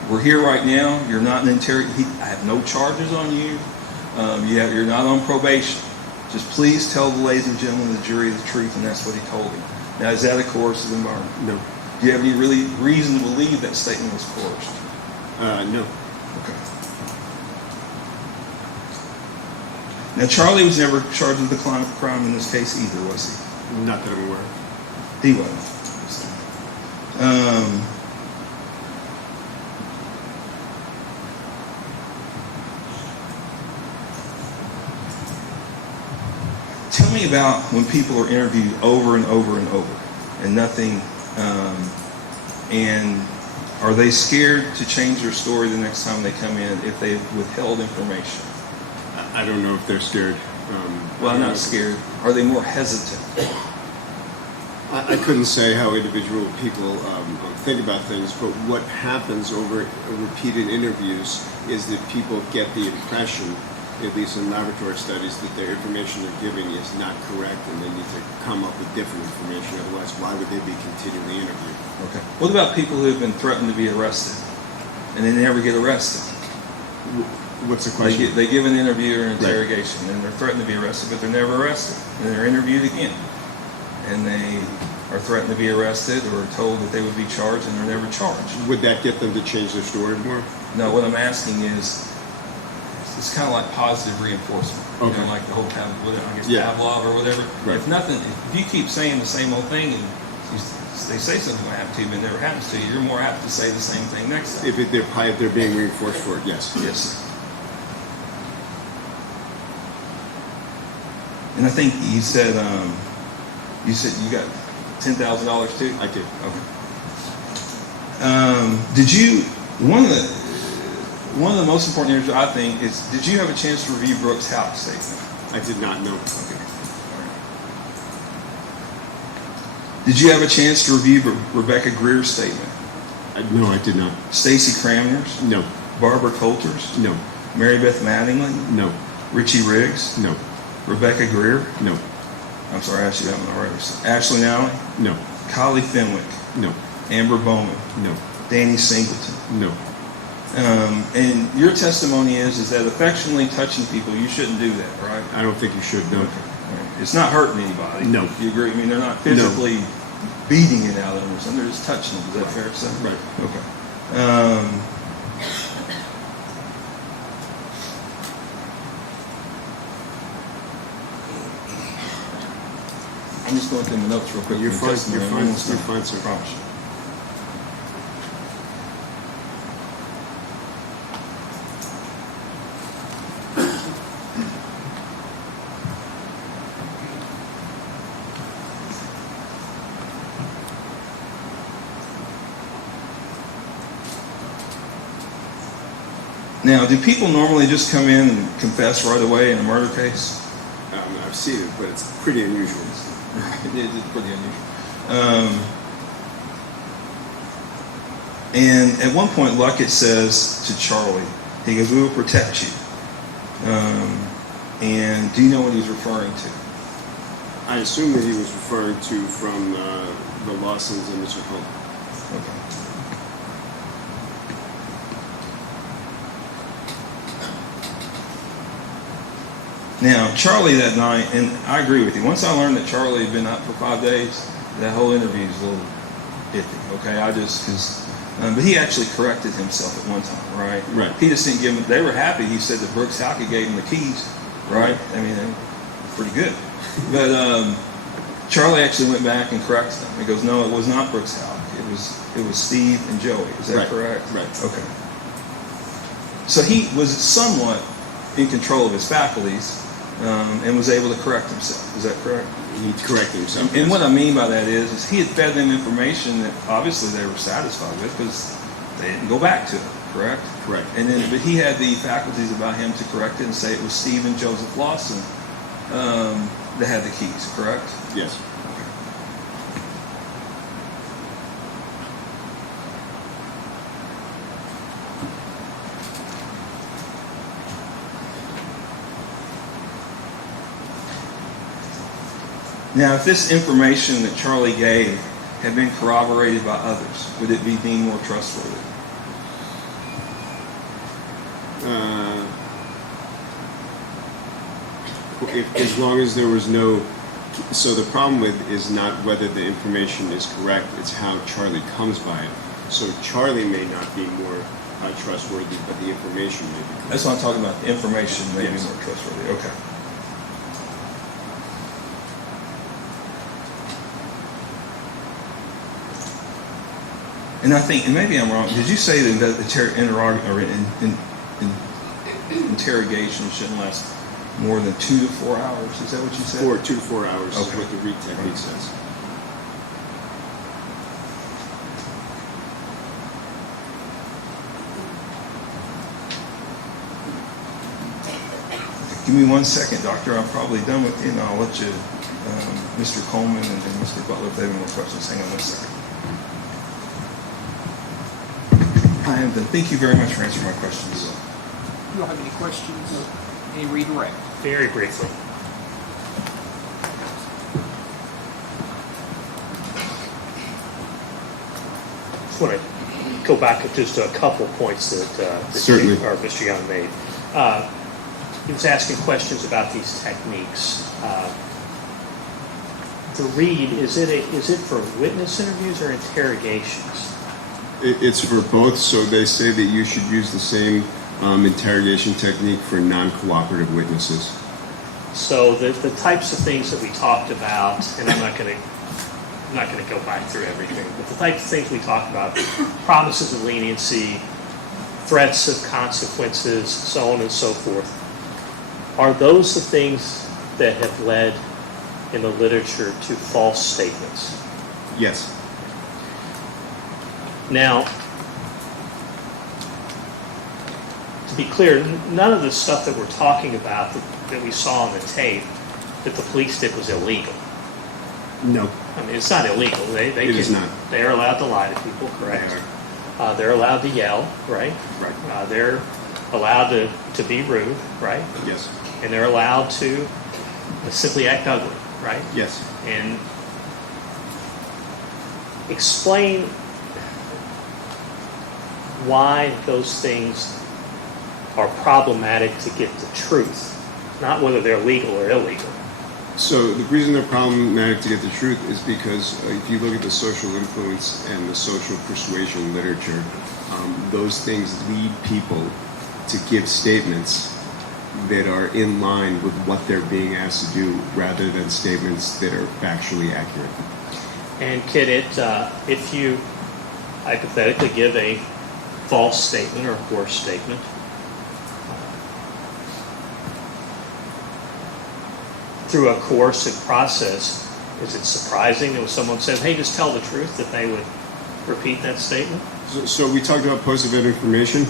We're here right now. You're not an interrogation. I have no charges on you. You're not on probation. Just please tell the ladies and gentlemen of the jury the truth, and that's what he told him. Now, is that a coercive environment? No. Do you have any really reason to believe that statement was coerced? No. Okay. Now, Charlie was never charged with a crime in this case either, was he? Not that I'm aware of. He wasn't. Tell me about when people are interviewed over and over and over and nothing, and are they scared to change their story the next time they come in if they've withheld information? I don't know if they're scared. Well, I'm not scared. Are they more hesitant? I couldn't say how individual people think about things, but what happens over repeated interviews is that people get the impression, at least in laboratory studies, that their information they're giving is not correct and they need to come up with different information. Otherwise, why would they be continuing the interview? Okay. What about people who have been threatened to be arrested and they never get arrested? What's the question? They give an interview or an interrogation and they're threatened to be arrested, but they're never arrested. And they're interviewed again. And they are threatened to be arrested or told that they would be charged and they're never charged. Would that get them to change their story more? No, what I'm asking is, it's kind of like positive reinforcement. Okay. You know, like the whole Pavlov or whatever. Right. If you keep saying the same old thing and they say something will happen to you but it never happens to you, you're more apt to say the same thing next time. If they're being reinforced for it, yes. Yes. And I think you said you got $10,000 too? I did. Okay. Did you, one of the most important areas I think is, did you have a chance to review Brooks' Houck statement? I did not know. Okay. Did you have a chance to review Rebecca Greer's statement? No, I did not. Stacy Cramner's? No. Barbara Coulter's? No. Mary Beth Mattingly? No. Richie Riggs? No. Rebecca Greer? No. I'm sorry, I asked you that one already. Ashley Nally? No. Kylie Fenwick? No. Amber Bowman? No. Danny Singleton? No. And your testimony is that affectionately touching people, you shouldn't do that, right? I don't think you should, no. Okay. Right. It's not hurting anybody. No. You agree? I mean, they're not physically beating it out of them or something. They're just touching them. Is that fair to say? Right. Okay. I'm just going through my notes real quick. You're fine, sir. I promise you. Now, do people normally just come in and confess right away in a murder case? I've seen it, but it's pretty unusual. It is pretty unusual. And at one point, Luckett says to Charlie, he goes, "We will protect you." And do you know what he's referring to? I assume that he was referring to from the Lawsons and Mr. Houck. Okay. Now, Charlie that night, and I agree with you, once I learned that Charlie had been up for 5 days, that whole interview is a little iffy, okay? But he actually corrected himself at one time, right? Right. He just didn't give them, they were happy. He said that Brooks Houck gave him the keys, right? I mean, they were pretty good. But Charlie actually went back and corrected them. He goes, "No, it was not Brooks Houck. It was Steve and Joey." Is that correct? Right. Okay. So he was somewhat in control of his faculties and was able to correct himself. Is that correct? He corrected himself. And what I mean by that is he had fed them information that obviously they were satisfied with because they didn't go back to it, correct? Correct. And then, but he had the faculties about him to correct it and say it was Steve and Joseph Lawson that had the keys, correct? Yes. Now, if this information that Charlie gave had been corroborated by others, would it be deemed more trustworthy? As long as there was no, so the problem with is not whether the information is correct, it's how Charlie comes by it. So Charlie may not be more trustworthy, but the information may be correct. That's what I'm talking about. The information may be more trustworthy. Okay. And I think, and maybe I'm wrong, did you say that interrogation shouldn't last more than 2 to 4 hours? Is that what you said? 2 to 4 hours is Okay. what the read technique says. Give me 1 second, Doctor. I'm probably done with you, and I'll let you, Mr. Coleman and then Mr. Butler, if they have any more questions. Hang on 1 second. I am done. Thank you very much for answering my questions. You don't have any questions? Any redirect? Very briefly. Just want to go back just to a couple points that Certainly. Mr. Young made. He was asking questions about these techniques. The read, is it for witness interviews or interrogations? It's for both, so they say that you should use the same interrogation technique for non-cooperative witnesses. So the types of things that we talked about, and I'm not going to go back through everything, but the types of things we talked about, promises of leniency, threats of consequences, so on and so forth, are those the things that have led in the literature to false statements? Yes. Now, to be clear, none of the stuff that we're talking about that we saw on the tape that the police did was illegal. No. I mean, it's not illegal. It is not. They are allowed to lie to people, correct? They are. They're allowed to yell, right? Right. They're allowed to be rude, right? Yes. And they're allowed to simply act ugly, right? Yes. And explain why those things are problematic to get the truth, not whether they're legal or illegal. So the reason they're problematic to get the truth is because if you look at the social influence and the social persuasion literature, those things lead people to give statements that are in line with what they're being asked to do rather than statements that are factually accurate. And can it, if you hypothetically give a false statement or a coerced statement, through a coercive process, is it surprising that when someone says, hey, just tell the truth, that they would repeat that statement? So we talked about post-event information.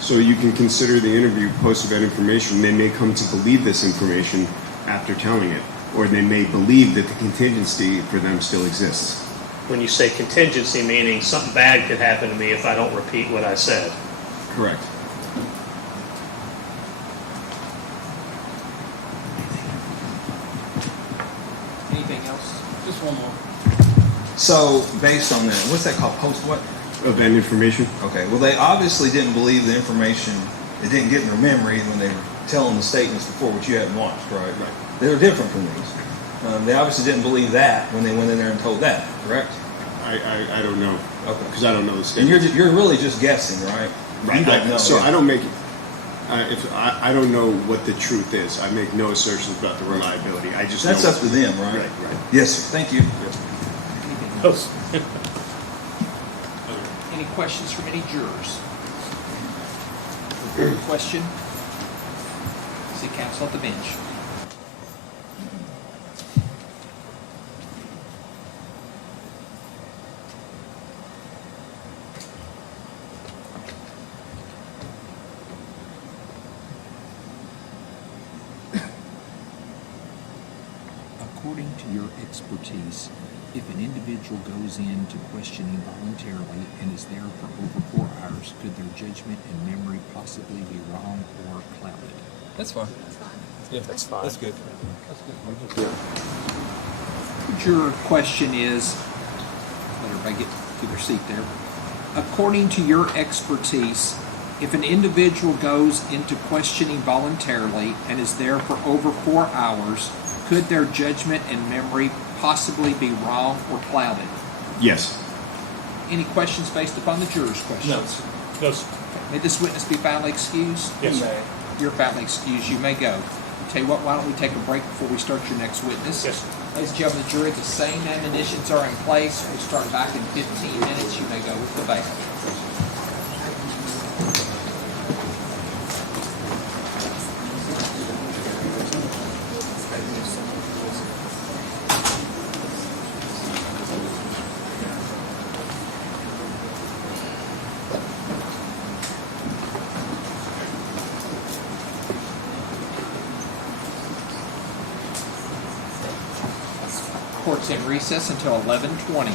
So you can consider the interview post-event information. They may come to believe this information after telling it, or they may believe that the contingency for them still exists. When you say contingency, meaning something bad could happen to me if I don't repeat what I said. Correct. Anything else? Just one more. So, based on that, what's that called? Post what? Event information. Okay, well, they obviously didn't believe the information. It didn't get in their memory when they were telling the statements before, which you hadn't watched, right? Right. They were different from these. They obviously didn't believe that when they went in there and told that, correct? I don't know. Okay. Because I don't know the And statement. you're really just guessing, right? You don't know. So yeah. I don't make. If I don't know what the truth is, I make no assertions about the reliability. I just That's know up to them, right? Right. Yes, sir. Thank you. Anything else? Any questions from any jurors? Question? See counsel at the bench. According to your expertise, if an individual goes into questioning voluntarily and is there for over 4 hours, could their judgment and memory possibly be wrong or clouded? That's fine. Yeah, That's fine. That's good. Your question is, let everybody get to their seat there. According to your expertise, if an individual goes into questioning voluntarily and is there for over 4 hours, could their judgment and memory possibly be wrong or clouded? Yes. Any questions based upon the jurors' questions? No, sir. May this witness be finally excused? Yes, sir. You're finally excused. You may go. Tell you what, why don't we take a break before we start your next witness? Yes, sir. Ladies and gentlemen, the jury, the same admonitions are in place. We'll start back in 15 minutes. You may go with the bail. Court's in recess until 11:20.